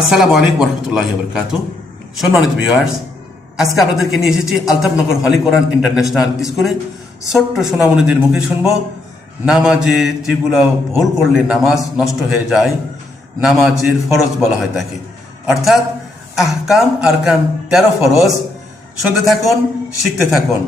আসসালামু আলাইকুম রহমতুল্লাহি বরকাতু। সম্মানিত ভিউয়ার্স, আজকে আপনাদেরকে নিয়ে এসেছি আলতাফনগর হলি কোরআন ইন্টারন্যাশনাল স্কুলে। ছোট্ট সোনামণিদের মুখে শুনবো নামাজে যেগুলো ভুল করলে নামাজ নষ্ট হয়ে যায়, নামাজের ফরজ বলা হয় তাকে, অর্থাৎ আহকাম আরকান 13 ফরজ। শুনতে থাকুন, শিখতে থাকুন।